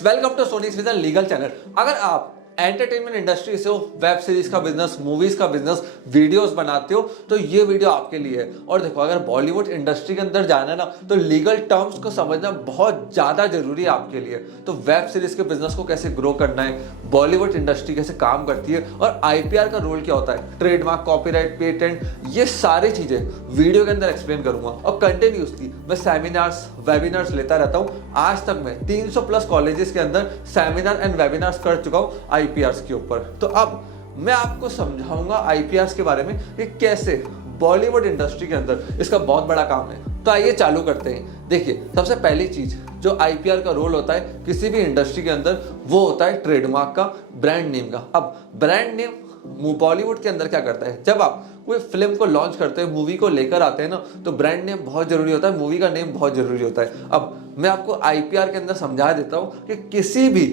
Friends, welcome to Sony's vision legal channel. अगर आप entertainment industry से हो, वेब सीरीज का बिजनेस, मूवीज का बिजनेस, वीडियोस बनाते हो, तो ये वीडियो आपके लिए है। और देखो, अगर बॉलीवुड इंडस्ट्री के अंदर जाना है ना, तो लीगल टर्म्स को समझना बहुत ज्यादा जरूरी है आपके लिए। तो वेब सीरीज के बिजनेस को कैसे ग्रो करना है, बॉलीवुड इंडस्ट्री कैसे काम करती है और आईपीआर का रोल क्या होता है, ट्रेडमार्क, कॉपीराइट, पेटेंट, ये सारी चीजें वीडियो के अंदर एक्सप्लेन करूंगा। और कंटिन्यूसली मैं सेमिनार्स, वेबिनार्स लेता रहता हूँ। आज तक मैं 300 प्लस कॉलेजेस के अंदर सेमिनार एंड वेबिनार्स कर चुका हूँ आईपीआरस के ऊपर। तो अब मैं आपको समझाऊंगा आईपीआरस के बारे में कि कैसे बॉलीवुड इंडस्ट्री के अंदर इसका बहुत बड़ा काम है। तो आइए चालू करते हैं। देखिए, सबसे पहली चीज जो आईपीआर का रोल होता है किसी भी इंडस्ट्री के अंदर, वो होता है ट्रेडमार्क का, ब्रांड नेम का। अब ब्रांड नेम बॉलीवुड के अंदर क्या करता है, जब आप कोई फिल्म को लॉन्च करते हैं, मूवी को लेकर आते हैं ना, तो ब्रांड नेम बहुत जरूरी होता है, मूवी का नेम बहुत जरूरी होता है। अब मैं आपको आईपीआर के अंदर समझा देता हूं कि किसी भी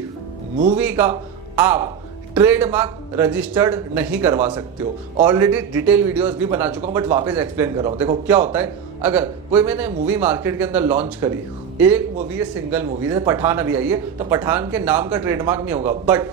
मूवी का आप ट्रेडमार्क रजिस्टर्ड नहीं करवा सकते हो। ऑलरेडी डिटेल वीडियोस भी बना चुका हूं, बट वापस एक्सप्लेन कर रहा हूं। देखो क्या होता है, अगर कोई मैंने मूवी मार्केट के अंदर लॉन्च करी, एक मूवी है, सिंगल मूवी, जैसे पठान अभी आई है, तो पठान के नाम का ट्रेडमार्क नहीं होगा, बट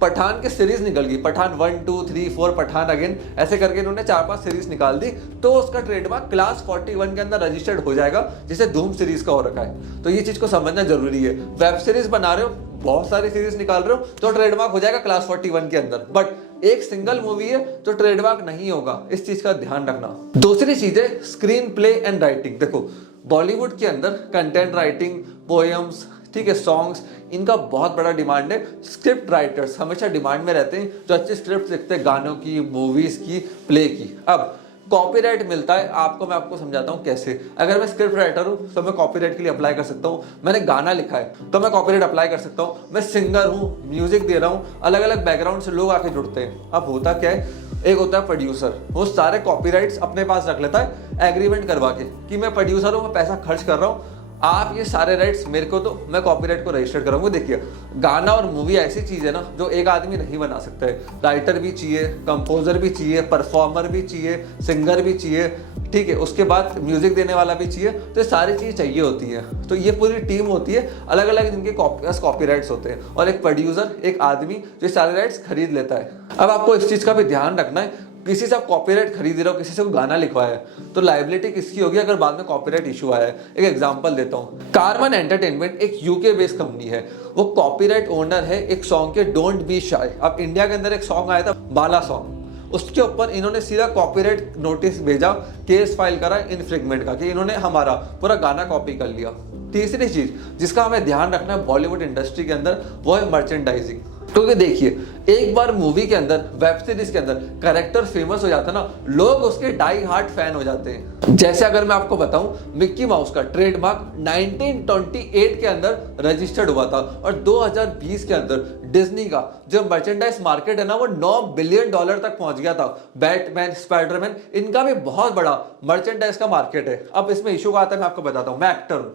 पठान की सीरीज निकल गई, पठान 1 2 3 4 पठान अगेन, ऐसे करके इन्होंने 4-5 सीरीज निकाल दी, तो उसका ट्रेडमार्क क्लास 41 के अंदर रजिस्टर्ड हो जाएगा, जिसे धूम सीरीज का हो रखा है। तो ये चीज को समझना जरूरी है। वेब सीरीज बना रहे हो, बहुत सारी सीरीज निकाल रहे हो, तो ट्रेडमार्क हो जाएगा क्लास 41 के अंदर, बट एक सिंगल मूवी है तो ट्रेडमार्क नहीं होगा। इस चीज का ध्यान रखना। दूसरी चीज है स्क्रीन प्ले एंड राइटिंग। देखो, बॉलीवुड के अंदर कंटेंट राइटिंग, पोएम्स, ठीक है, सॉन्ग्स, इनका बहुत बड़ा डिमांड है। स्क्रिप्ट राइटर्स हमेशा डिमांड में रहते हैं, जो अच्छी स्क्रिप्ट लिखते हैं, गानों की, मूवीज की, प्ले की। अब कॉपीराइट मिलता है आपको, मैं आपको समझाता हूँ कैसे। अगर मैं स्क्रिप्ट राइटर हूँ तो मैं कॉपीराइट के लिए अप्लाई कर सकता हूँ। मैंने गाना लिखा है तो मैं कॉपीराइट अप्लाई कर सकता हूँ। मैं सिंगर हूँ, म्यूजिक दे रहा हूँ, अलग अलग बैकग्राउंड से लोग आके जुड़ते हैं। अब होता क्या है, एक होता है प्रोड्यूसर, वो सारे कॉपीराइट्स अपने पास रख लेता है एग्रीमेंट करवा के कि मैं प्रोड्यूसर हूँ, मैं पैसा खर्च कर रहा हूँ, आप ये सारे राइट्स मेरे को दो, मैं कॉपीराइट को रजिस्टर करूंगा। देखिए, गाना और मूवी ऐसी चीज है ना जो एक आदमी नहीं बना सकता है। राइटर भी चाहिए, कंपोजर भी चाहिए, परफॉर्मर भी चाहिए, सिंगर भी चाहिए, ठीक है, उसके बाद म्यूजिक देने वाला भी चाहिए। तो ये सारी चीज चाहिए होती है। तो ये पूरी टीम होती है, अलग अलग जिनके कॉपीराइट्स होते हैं, और एक प्रोड्यूसर, एक आदमी जो सारे राइट्स खरीद लेता है। अब आपको इस चीज का भी ध्यान रखना है, किसी से आप कॉपीराइट खरीद रहे हो, किसी से गाना लिखवाया है, तो लायबिलिटी किसकी होगी अगर बाद में कॉपीराइट इशू आया है। एक एग्जांपल देता हूं, कार्बन एंटरटेनमेंट एक यूके बेस्ड कंपनी है, वो कॉपीराइट ओनर है एक सॉन्ग के डोंट बी शाय। अब इंडिया के अंदर एक सॉन्ग आया था बाला सॉन्ग, उसके ऊपर इन्होंने सीधा कॉपीराइट नोटिस भेजा, केस फाइल करा इन्फ्रिंगमेंट का, कि इन्होंने हमारा पूरा गाना कॉपी कर लिया। तीसरी चीज जिसका हमें ध्यान रखना है बॉलीवुड इंडस्ट्री के अंदर, वो है मर्चेंडाइजिंग। क्योंकि देखिए, एक बार मूवी के अंदर, वेब सीरीज के अंदर कैरेक्टर फेमस हो जाता है ना, लोग उसके डाई हार्ट फैन हो जाते हैं। जैसे अगर मैं आपको बताऊं, मिक्की माउस का ट्रेडमार्क 1928 के अंदर रजिस्टर्ड हुआ था, और 2020 के अंदर डिज्नी का जो मर्चेंडाइज मार्केट है ना, वो $9 बिलियन तक पहुंच गया था। बैटमैन, स्पाइडरमैन, इनका भी बहुत बड़ा मर्चेंडाइज का मार्केट है। अब इसमें इशू का आता है, मैं आपको बताता हूं। मैं एक्टर हूं,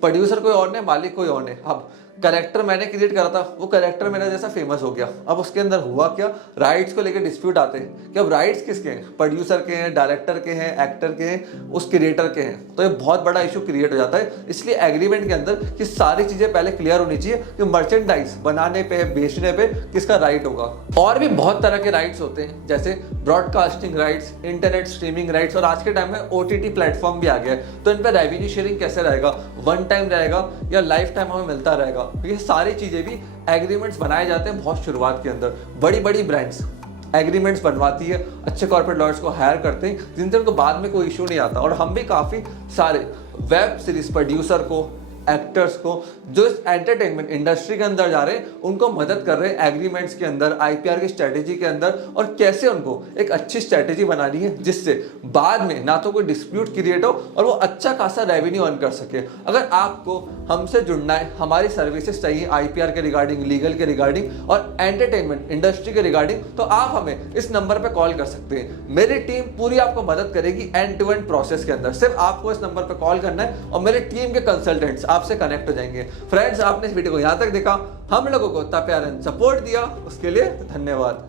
प्रोड्यूसर कोई और ने, मालिक कोई और ने। अब कैरेक्टर मैंने क्रिएट करा था, वो कैरेक्टर मेरा जैसा फेमस हो गया। अब उसके अंदर हुआ क्या, राइट्स को लेकर डिस्प्यूट आते हैं कि अब राइट्स किसके हैं, प्रोड्यूसर के हैं, डायरेक्टर के हैं, एक्टर के हैं, उस क्रिएटर के हैं। तो ये बहुत बड़ा इशू क्रिएट हो जाता है। इसलिए एग्रीमेंट के अंदर कि सारी चीजें पहले क्लियर होनी चाहिए कि मर्चेंडाइज बनाने पे, बेचने पे किसका राइट होगा। और भी बहुत तरह के राइट्स होते हैं, जैसे broadcasting rights, internet streaming rights, और आज के टाइम में ओटीटी प्लेटफॉर्म भी आ गया है। तो इन पर रेवेन्यू शेयरिंग कैसे रहेगा, वन टाइम रहेगा या लाइफ टाइम हमें मिलता रहेगा। ये सारी चीजें भी एग्रीमेंट्स बनाए जाते हैं बहुत शुरुआत के अंदर। बड़ी बड़ी ब्रांड्स एग्रीमेंट्स बनवाती है, अच्छे कॉर्पोरेट लॉयर्स को हायर करते हैं, जिनसे उनको बाद में कोई इशू नहीं आता। और हम भी काफी सारे वेब सीरीज प्रोड्यूसर को, एक्टर्स को, जो इस एंटरटेनमेंट इंडस्ट्री के अंदर जा रहे हैं, उनको मदद कर रहे हैं एग्रीमेंट्स के अंदर, आईपीआर की स्ट्रेटेजी के अंदर, और कैसे उनको एक अच्छी स्ट्रेटेजी बनानी है जिससे बाद में ना तो कोई डिस्प्यूट क्रिएट हो और वो अच्छा खासा रेवेन्यू अर्न कर सके। अगर आपको हमसे जुड़ना है, हमारी सर्विसेज चाहिए आईपीआर के रिगार्डिंग, लीगल के रिगार्डिंग और एंटरटेनमेंट इंडस्ट्री के रिगार्डिंग, तो आप हमें इस नंबर पर कॉल कर सकते हैं। मेरी टीम पूरी आपको मदद करेगी एंड टू एंड प्रोसेस के अंदर। सिर्फ आपको इस नंबर पर कॉल करना है और मेरी टीम के कंसल्टेंट्स आपसे कनेक्ट हो जाएंगे। फ्रेंड्स, आपने इस वीडियो को यहां तक देखा, हम लोगों को इतना प्यार एंड सपोर्ट दिया, उसके लिए धन्यवाद।